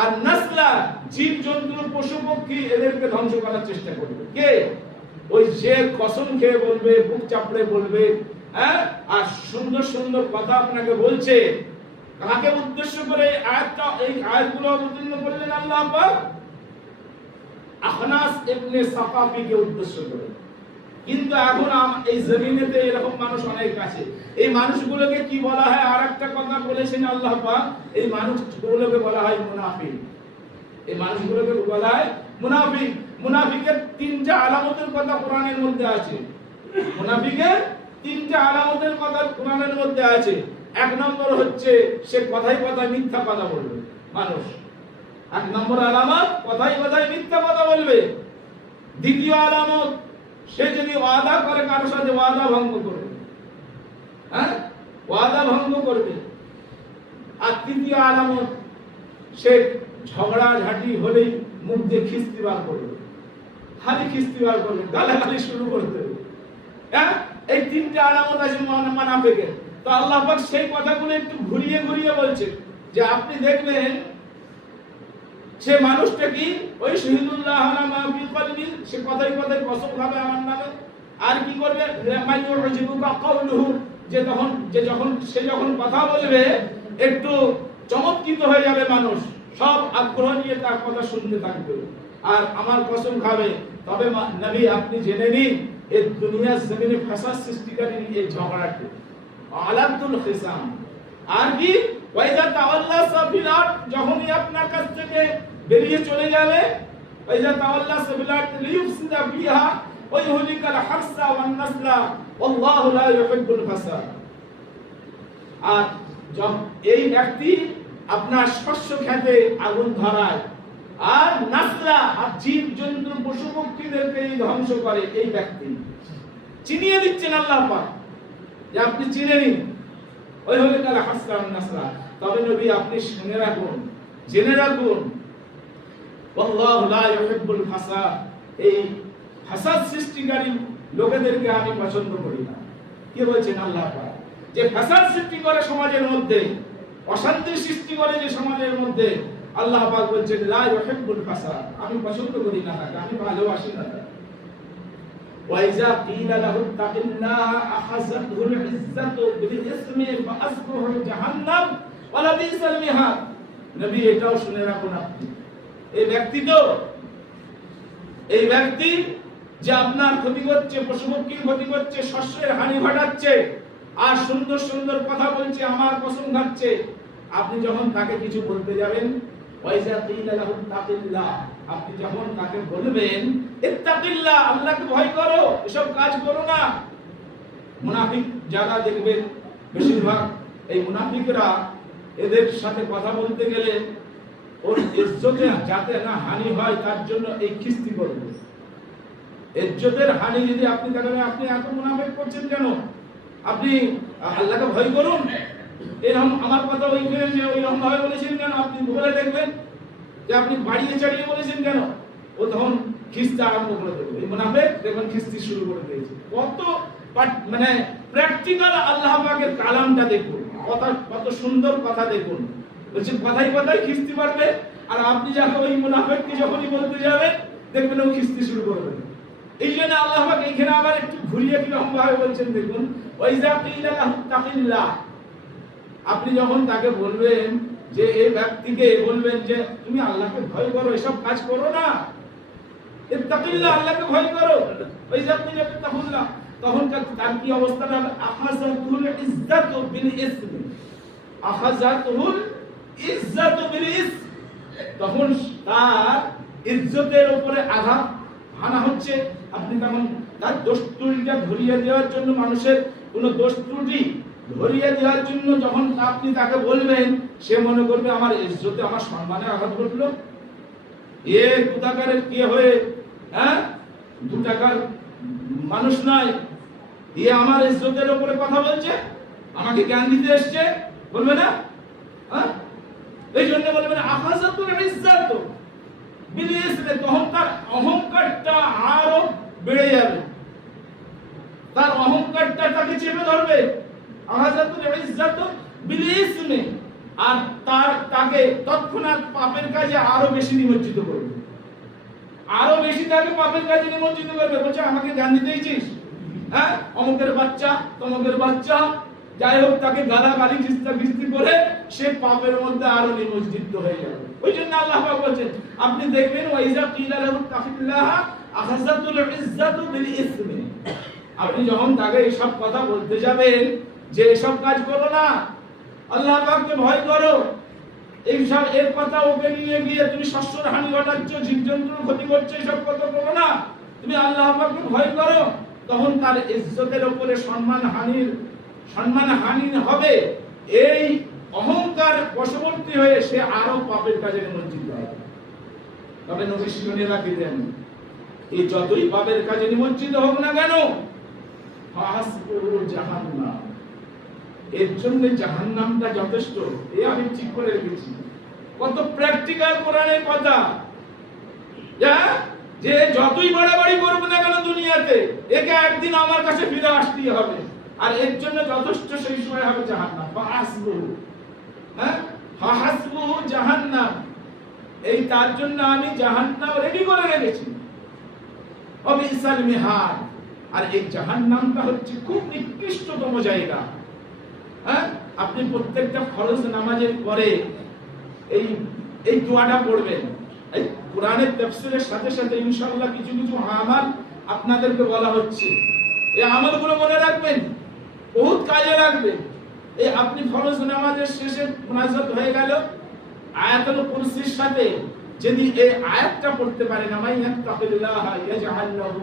আর নাসলা জীব জন্তু পশু পক্ষী এদেরকে ধ্বংস করার চেষ্টা করবে। কে? ওই যে কসম খেয়ে বলবে, বুক চাপড়ে বলবে হ্যাঁ? আর সুন্দর সুন্দর কথা আপনাকে বলছে। কাকে উদ্দেশ্য করে আয়াতটা, এই আয়াতগুলো অবতীর্ণ করলেন আল্লাহ পাক আখনাস ইবনে সাকাফিকে উদ্দেশ্য করে। কিন্তু এখন এই জমিনেতে এরকম মানুষ অনেক আছে। এই মানুষগুলোকে কি বলা হয়? আর একটা কথা বলেছেন আল্লাহ এই মানুষগুলোকে বলা হয় মুনাফিক। এই মানুষগুলোকে বলা হয় মুনাফিক। মুনাফিকের তিনটা আলামতের কথা কোরআনের মধ্যে আছে। মুনাফিকের তিনটা আলামতের কথা কোরআনের মধ্যে আছে। এক নম্বর হচ্ছে, সে কথাই কথায় মিথ্যা কথা বলবে, মানুষ। এক নম্বর আলামত কথাই কথায় মিথ্যা কথা বলবে। দ্বিতীয় আলামত সে যদি ওয়াদা করে কারও সাথে, ওয়াদা ভঙ্গ করবে। হ্যাঁ? ওয়াদা ভঙ্গ করবে। আর তৃতীয় আলামত, সে ঝগড়া ঝাঁটি হলেই মুখ দিয়ে খিস্তি বার করবে। খালি খিস্তি বার করবে, গালাগালি শুরু করে দেবে। হ্যাঁ? এই তিনটা আলামত আছে মান- মানাফিকের। তো আল্লাহ সেই কথাগুলো একটু ঘুরিয়ে ঘুরিয়ে বলছে যে আপনি দেখবেন সে মানুষটা কি? ওই শহীদুল্লাহ সে কথাই কথাই কসম খাবে আমার নামে। আর কি করবে? যে তখন যে যখন সে যখন কথা বলবে, একটু চমৎকৃত হয়ে যাবে মানুষ। সব আগ্রহ নিয়ে তার কথা শুনতে থাকবে। আর আমার কসম খাবে, তবে নবী, আপনি জেনে নিন, এই দুনিয়ার জমিনে ফাসাদ সৃষ্টিকারী এই ঝগড়াটি। আলাদুল খিসাম। আর কি? ওয়াইদা তাওয়াল্লা সাফিলাত যখনই আপনার কাছ থেকে বেরিয়ে চলে ওয়াইদা তাওয়াল্লা লিয়ুফসিদা ফিহা ওয়া ইহলিকাল হারসা ওয়ান নাসলা লা ইউহিব্বুল ফাসাদ। আর এই ব্যক্তি আপনার শস্য খেতে আগুন ধরায়, আর আর জীব জন্তু পশু পক্ষীদেরকে ধ্বংস করে এই ব্যক্তি। চিনিয়ে দিচ্ছেন আল্লাহ পাক, যে আপনি চিনে নিন ওই হলে তাহলে হাসলাম তবে নবী, আপনি শুনে রাখুন, জেনে রাখুন আল্লাহ লা ইউহিব্বুল ফাসাদ এই ফাসাদ সৃষ্টিকারী লোকেদেরকে আমি পছন্দ করি না কি বলছেন আল্লাহ পাক যে ফাসাদ সৃষ্টি করে সমাজের মধ্যে অশান্তি সৃষ্টি করে যে সমাজের মধ্যে আল্লাহ পাক বলছেন লা ইউহিব্বুল ফাসাদ আমি পছন্দ করি না তাকে আমি ভালোবাসি না তাকে وإذا قيل له اتق الله أخذته العزة بالإثم فأصبح جهنم ولبئس المهاد নবী এটাও শুনে রাখুন আপনি এই ব্যক্তি তো, এই ব্যক্তি যে আপনার ক্ষতি করছে পশুপক্ষীর ক্ষতি করছে, শস্যের হানি ঘটাচ্ছে, আর সুন্দর সুন্দর কথা বলছে, আমার কসম খাচ্ছে, আপনি যখন তাকে কিছু বলতে যাবেন আপনি যখন তাকে বলবেন আল্লাহকে ভয় করো, এসব কাজ করো না। মুনাফিক যারা দেখবেন, বেশিরভাগ এই মুনাফিকরা এদের সাথে কথা বলতে গেলে ওর ইজ্জতে যাতে না হানি হয়, তার জন্য এই কিস্তি করবে। ইজ্জতের হানি যদি আপনি দেখেন আপনি এত মুনাফিক করছেন কেন? আপনি আল্লাহকে ভয় করুন। এরকম আমার কথা ওইখানে যে ওইরকম ভাবে বলেছেন কেন? আপনি বলে দেখবেন যে আপনি বাড়িয়ে চাড়িয়ে বলেছেন কেন? ও তখন খিস্তি আরম্ভ করে দেবে। এই দেখুন খিস্তি শুরু করে দিয়েছে। কত মানে প্র্যাকটিক্যাল আল্লাহ পাকের কালামটা দেখুন। কথা কত সুন্দর কথা দেখুন। বলছে কথাই কথাই খিস্তি পারবে আর আপনি যখন ওই মুনাফিককে যখনই বলতে যাবেন, দেখবেন ও খিস্তি শুরু করবে। এই জন্য আল্লাহ এখানে আবার একটু ঘুরিয়ে কীরকম ভাবে বলছেন, দেখুন কিলা লাহু তাকিল্লাহ আপনি যখন তাকে বলবেন যে এই ব্যক্তিকে বলবেন যে, তুমি আল্লাহকে ভয় করো, এসব কাজ করো না। ইত্তাকিল্লাহ আল্লাহকে ভয় করো। ওই যে আপনি যখন তখন না তখন তার- কি অবস্থা হবে আখাযাতুল ইজ্জাতু বিল ইসমি। আখাযাতুল ইজ্জাতু বিল ইসম তখন তার ইজ্জতের উপরে আঘাত হানা হচ্ছে। আপনি তখন তার দোষ ত্রুটিটা ধরিয়ে দেওয়ার জন্য মানুষের কোনো দোষ ত্রুটি ধরিয়ে দেওয়ার জন্য যখন আপনি তাকে বলবেন, সে মনে করবে, আমার ইজ্জতে আমার সম্মানে আঘাত ঘটলো। এ কোথাকারের কে হয়ে? হ্যাঁ? দু টাকার মানুষ নয়। এ আমার ইজ্জতের উপরে কথা বলছে? আমাকে জ্ঞান দিতে এসছে? বলবে না? হ্যাঁ? এই জন্য বলবে না আকাশাতুল ইজ্জাত বিলিসনে তখন তার অহংকারটা আরও বেড়ে যাবে। তার অহংকারটা তাকে চেপে ধরবে। আহাজাতুল ইজ্জাত বিলিসনে আর তার, তাকে তৎক্ষণাৎ পাপের কাজে আরও বেশি নিমজ্জিত করবে। আরও বেশি তাকে পাপের কাজে নিমজ্জিত করবে। বলছে, আমাকে জ্ঞান দিতে দিয়েছিস হ্যাঁ? অমুকের বাচ্চা, তমুকের বাচ্চা যাই হোক তাকে গালা গালি খিস্তা খিস্তি করে সে পাপের মধ্যে আরও নিমজ্জিত হয়ে যাবে ওই জন্য আল্লাহ বলছেন, আপনি দেখবেন ওয়াইজা কিলা লাহু তাকিল্লাহ আখাযাতুল ইজ্জাতু বিল ইসমি। আপনি যখন তাকে এইসব কথা বলতে যাবেন, যে এসব কাজ করো না, আল্লাহ পাককে ভয় করো। এইসব এর কথা ওকে নিয়ে গিয়ে তুমি শস্যর হানি ঘটাচ্ছ, জীবজন্তুর ক্ষতি করছ এইসব কথা করো না। তুমি আল্লাহ পাককে ভয় করো। তখন তার ইজ্জতের উপরে সম্মান, হানির সম্মান হানি হবে। এই অহংকার বশবর্তী হয়ে সে আরও পাপের কাজে নিমজ্জিত হবে। তবে নবী শিরোনেরা দেন, এই যতই পাপের কাজে নিমজ্জিত হোক না কেন এর জন্য জাহান্নামটা যথেষ্ট। এ আমি ঠিক করে রেখেছি। কত প্র্যাকটিক্যাল কোরআনের কথা। যে যতই বাড়াবাড়ি করবে না কেন দুনিয়াতে, একে একদিন আমার কাছে ফিরে আসতেই হবে। আর এর জন্য যথেষ্ট সেই সময় হবে জাহান্নাম। ফাহাসবুহু হ্যাঁ? ফাহাসবুহু জাহান্নাম। এই তার জন্য আমি জাহান্নাম রেডি করে রেখেছি। অবিসাল মিহাদ আর এই জাহান্নামটা হচ্ছে খুব নিকৃষ্টতম জায়গা। হ্যাঁ? আপনি প্রত্যেকটা ফরজ নামাজের পরে এই এই দোয়াটা পড়বেন। এই কোরআনের তাফসীরের সাথে সাথে ইনশাআল্লাহ কিছু কিছু আমল আপনাদেরকে বলা হচ্ছে। এই আমলগুলো মনে রাখবেন। বহুত কাজে লাগবে। এই আপনি ফরজ নামাজের শেষে মুনাজাত হয়ে গেল। আয়াতুল কুরসির সাথে যদি এই আয়াতটা পড়তে পারেন আমাই ইয়াত্তাকিল্লাহ ইয়াজআল লাহু